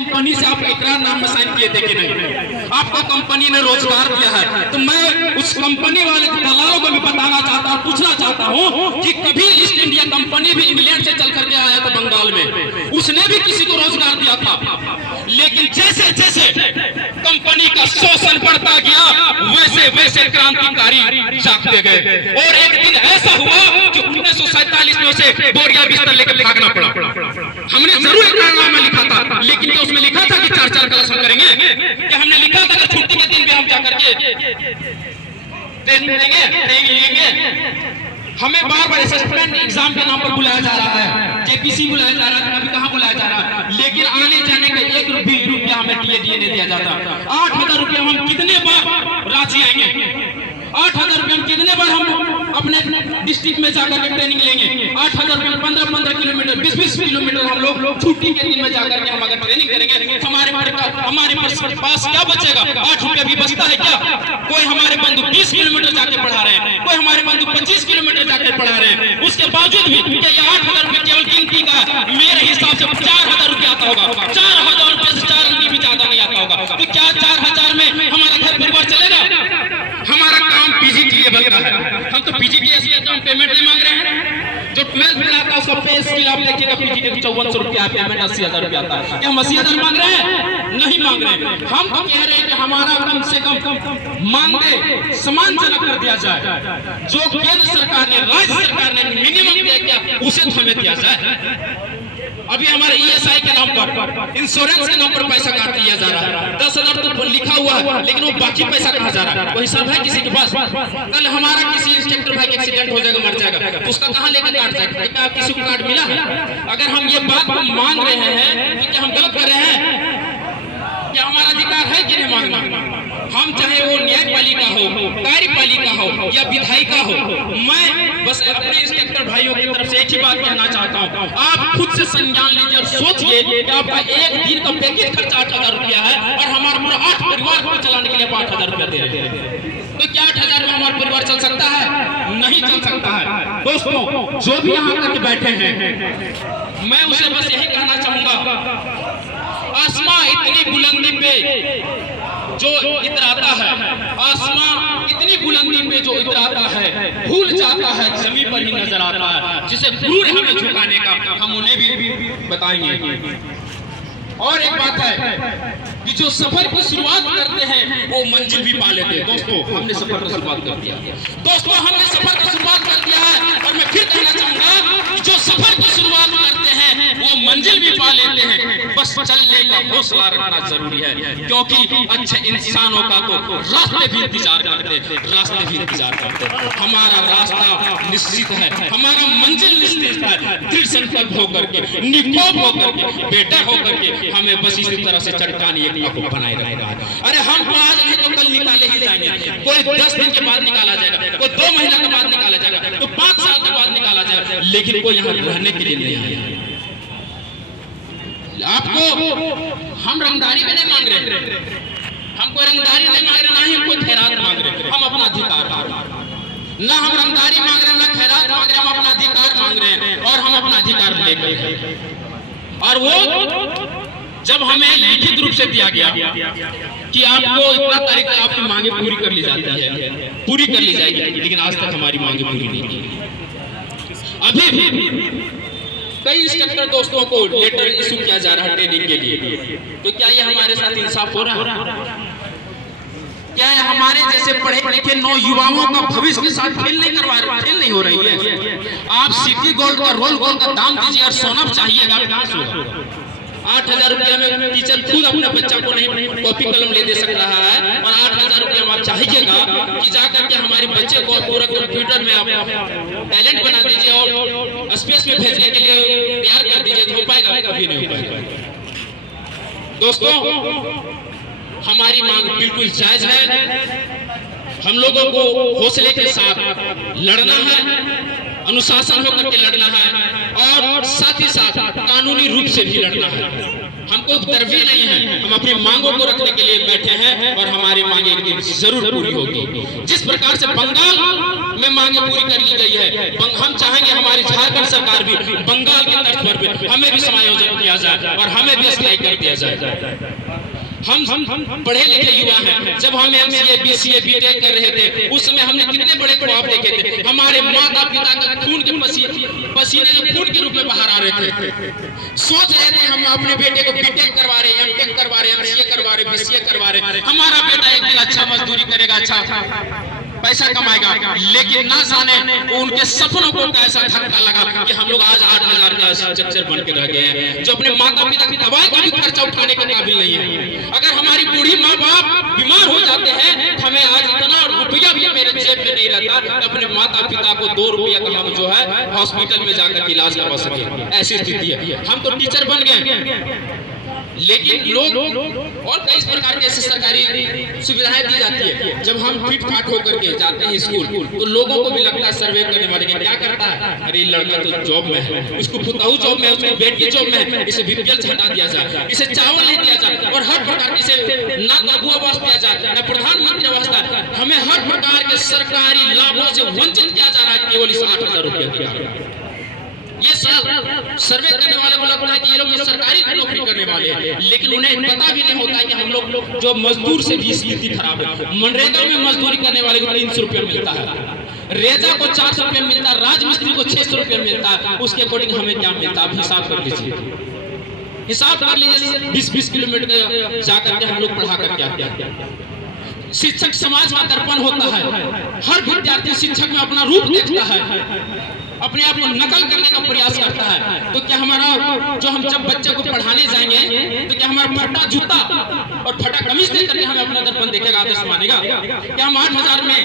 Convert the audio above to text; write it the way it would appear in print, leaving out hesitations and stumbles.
Company से आप इकरारनामा sign किए थे कि नहीं? आपको कंपनी ने रोजगार दिया है, तो मैं उस कंपनी वाले दलालों को भी बताना चाहता हूँ, पूछना चाहता हूँ कि कभी ईस्ट इंडिया कंपनी भी इंग्लैंड से चल करके आया था बंगाल में, उसने भी किसी को रोजगार दिया था। लेकिन जैसे जैसे कंपनी का शोषण बढ़ता गया, वैसे वैसे क्रांतिकारी जागते गए। और एक दिन ऐसा हुआ कि 1947 में उसे बोरिया बिस्तर लेकर भागना पड़ा। हमने जरूर इकरारनामा लिखा था, लेकिन क्या उसमें लिखा था कि 4-4 क्लास हम करेंगे? क्या हमने लिखा था कि छुट्टी के दिन भी हम जाकर के ट्रेनिंग लेंगे, ट्रेनिंग लेंगे? हमें बार बार असिस्टेंट एग्जाम के नाम पर बुलाया जा रहा है, जेपीसी बुलाया जा रहा है, कभी कहाँ बुलाया जा रहा है, लेकिन आने जाने का 1 रुपया हमें टीए नहीं दिया जाता। 8,000 रुपया हम कितने बार रांची आएंगे? 8,000 रुपये हम कितने बार हम अपने डिस्ट्रिक्ट में जाकर के ट्रेनिंग लेंगे? 8,000 रुपये 15-15 किलोमीटर, 20-20 किलोमीटर हम लोग छुट्टी के दिन में जाकर के हम अगर ट्रेनिंग करेंगे, हमारे पास क्या बचेगा? 8 रुपया भी बचता है क्या? कोई हमारे बंधु 20 किलोमीटर जाके पढ़ा रहे हैं, कोई हमारे बंधु 25 किलोमीटर जाकर पढ़ा रहे हैं, उसके बावजूद भी क्या ये 8,000 रुपये केवल गिनती का? मेरे हिसाब से 4,000 रुपया आता होगा। 4,000 रुपये से 4 अंक भी ज्यादा नहीं आता होगा। तो क्या 4,000 में हमारा घर परिवार चलेगा? हमारा काम पीजीटीए बनता है, हम तो पीजीटीए से तो हम पेमेंट नहीं मांग रहे हैं। जो 12th में आता है उसका पे स्केल आप देखिएगा, पीजीटीए 5400 रुपया पेमेंट, 80,000 रुपया आता है। क्या हम 80,000 मांग रहे हैं? नहीं मांग रहे हैं। हम तो कह रहे हैं कि हमारा कम से कम मानदेय सम्मानजनक कर दिया जाए। जो केंद्र सरकार ने, राज्य सरकार ने मिनिमम दिया क्या, उसे हमें दिया जाए। अभी हमारे ईएसआई के नाम पर, इंश्योरेंस के नाम पर पैसा काट लिया जा रहा है। 10,000 तो लिखा हुआ है, लेकिन वो बाकी पैसा कहाँ जा रहा है? कोई हिसाब है किसी के पास? कल हमारा किसी इंस्पेक्टर भाई का एक्सीडेंट हो जाएगा, मर जाएगा, तो उसका कहाँ लेकर काट जाएगा? क्या किसी को कार्ड मिला है? अगर हम ये बात मान रहे हैं कि हम गलत कर रहे हैं, क्या हमारा अधिकार है कि नहीं मांगना? हम चाहे वो न्यायपालिका हो, कार्यपालिका हो या विधायिका हो, मैं बस अपने इंस्पेक्टर भाइयों की तरफ से एक ही बात कहना चाहता हूँ, आप खुद से संज्ञान लीजिए और सोचिए कि आपका एक दिन का पैकेज खर्च 8,000 रुपया है और हमारा पूरा 8 परिवार को चलाने के लिए 5,000 रुपया दे रहे हैं। तो क्या 8,000 में हमारा परिवार चल सकता है? नहीं चल सकता है। दोस्तों, जो भी यहाँ तक बैठे हैं, मैं उसे बस यही कहना चाहूंगा, आसमां इतनी बुलंदी पे जो इतराता है, आसमां इतनी बुलंदी पे जो इतराता है, भूल जाता है, जमीन पर ही नजर आता है। जिसे गुरूर है हमें झुकाने का, हम उन्हें भी बताएंगे। और एक बात है कि जो सफर की शुरुआत करते हैं वो मंजिल भी पा लेते हैं। दोस्तों, हमने सफर की शुरुआत कर दिया। दोस्तों, हमने सफर की शुरुआत कर दिया है और मैं फिर कहना चाहूंगा कि जो सफर की शुरुआत करते हैं वो मंजिल भी पा लेते हैं। बस चलने का हौसला रखना जरूरी है, क्योंकि अच्छे इंसानों का तो रास्ते भी इंतजार करते हैं। हमारा रास्ता निश्चित है, हमारा मंजिल निश्चित है। दृढ़ संकल्प होकर के, निकोप होकर के, बेटा होकर के हमें बस इसी तरह से चट्टानी एकता को बनाए रखना है। अरे हम तो आज नहीं तो कल निकाले ही जाएंगे। कोई 10 दिन के बाद निकाला जाएगा, कोई 2 महीना के बाद निकाला जाएगा, तो 5 साल के बाद निकाला जाएगा, लेकिन कोई यहाँ रहने के लिए नहीं आया। आपको हम रंगदारी भी नहीं मांग रहे, हम कोई रंगदारी नहीं मांग रहे, ना ही हम कोई खैरात मांग रहे। हम अपना अधिकार, ना हम रंगदारी मांग रहे हैं, ना खैरात मांग रहे हैं, हम अपना अधिकार मांग रहे हैं और हम अपना अधिकार लेकर। और वो जब हमें लिखित रूप से दिया गया कि आपको इतना तारीख आपकी मांगे पूरी कर ली जाती है, पूरी कर ली जाएगी, लेकिन आज तक हमारी मांगे पूरी नहीं की। अभी भी कई इंस्ट्रक्टर दोस्तों को लेटर इशू किया जा रहा है ट्रेनिंग के लिए। तो क्या ये हमारे साथ इंसाफ हो रहा है? क्या हमारे जैसे पढ़े लिखे नौयुवाओं का भविष्य के साथ खेल नहीं हो रही है? आप सिटी गोल्ड का, रोल गोल्ड का दाम दीजिए और सोना चाहिएगा, 8,000 रुपया में टीचर खुद अपने बच्चा को नहीं कॉपी कलम ले दे सक रहा है, और 8,000 रुपया में आप चाहिएगा कि जाकर के हमारे बच्चे को पूरा कंप्यूटर में आप टैलेंट बना दीजिए और स्पेस में भेजने के लिए तैयार कर दीजिए, तो हो पाएगा? कभी नहीं हो पाएगा। दोस्तों, हमारी मांग बिल्कुल जायज है। हम लोगों को हौसले के साथ लड़ना है, अनुशासन होकर के लड़ना है और साथ ही साथ कानूनी रूप से भी लड़ना है। हमको उपद्रवी नहीं है, हम अपनी मांगों को रखने के लिए बैठे हैं और हमारी मांगे एक दिन जरूर पूरी होगी। जिस प्रकार से बंगाल में मांगे पूरी कर ली गई है, हम चाहेंगे हमारी झारखंड सरकार भी बंगाल के तर्ज पर हमें भी समायोजन किया जाए और हमें भी अस्थायी कर दिया जाए। हम पढ़े लिखे युवा हैं, जब हम MCA BCA BTech कर रहे थे उस समय हमने कितने बड़े ख्वाब देखे थे। हमारे माता पिता का खून के पसीने जो खून के रूप में बाहर आ रहे थे, सोच रहे थे हम अपने बेटे को BTech करवा रहे, MTech करवा रहे, MCA करवा रहे, BCA करवा रहे, हमारा बेटा एक दिन अच्छा मजदूरी करेगा, अच्छा पैसा कमाएगा। लेकिन ना जाने उनके सपनों को कैसा धक्का लगा कि हम लोग आज 8,000 का स्ट्रक्चर बन के रह गए हैं, जो अपने माता पिता की दवाई का भी खर्चा उठाने के काबिल नहीं है। अगर हमारी बूढ़ी माँ बाप बीमार हो जाते हैं, हमें आज इतना रुपया भी मेरे जेब में नहीं रहता, अपने माता पिता को 2 रुपया का हम जो है हॉस्पिटल में जाकर इलाज करवा सके, ऐसी स्थिति है। हम तो टीचर बन गए, लेकिन लोग और कई प्रकार की ऐसी सरकारी सुविधाएं दी जाती है। जब हम फिट फाट होकर के जाते हैं स्कूल, तो लोगों को भी लगता है सर्वे करने वाले क्या करता है, अरे लड़का तो जॉब में है, उसको पुताऊ जॉब में है, उसकी बेटी जॉब में है, इसे BPL हटा दिया जाए, इसे चावल नहीं दिया जाए और हर प्रकार की इसे ना लघु आवास दिया जाए ना प्रधानमंत्री आवास। हमें हर प्रकार के सरकारी लाभों से वंचित किया जा रहा है केवल इस 8,000 रुपया किया। ये सब सर्वे करने वाले को लगता है कि ये लोग सरकारी नौकरी करने वाले हैं, लेकिन उन्हें पता भी नहीं होता कि हम लोग जो मजदूर से भी स्थिति खराब है। मनरेगा में मजदूरी करने वाले को 300 रुपया मिलता है, रेजा को 400 रुपया मिलता है, राजमिस्त्री को 600 रुपया मिलता है, उसके अकॉर्डिंग हमें क्या मिलता है आप हिसाब कर लीजिए। हिसाब कर लीजिए 20-20 किलोमीटर जाकर के हम लोग पढ़ा करके आते हैं। शिक्षक समाज का दर्पण होता है, हर विद्यार्थी शिक्षक में अपना रूप देखता है, अपने आप को नकल करने का प्रयास करता है। तो क्या हमारा जो हम जब बच्चे को पढ़ाने जाएंगे तो क्या हमारा फटा जूता और फटा कमीज देख करके हमें अपना दर्पण देखेगा, आदर्श मानेगा? क्या हम 8,000 में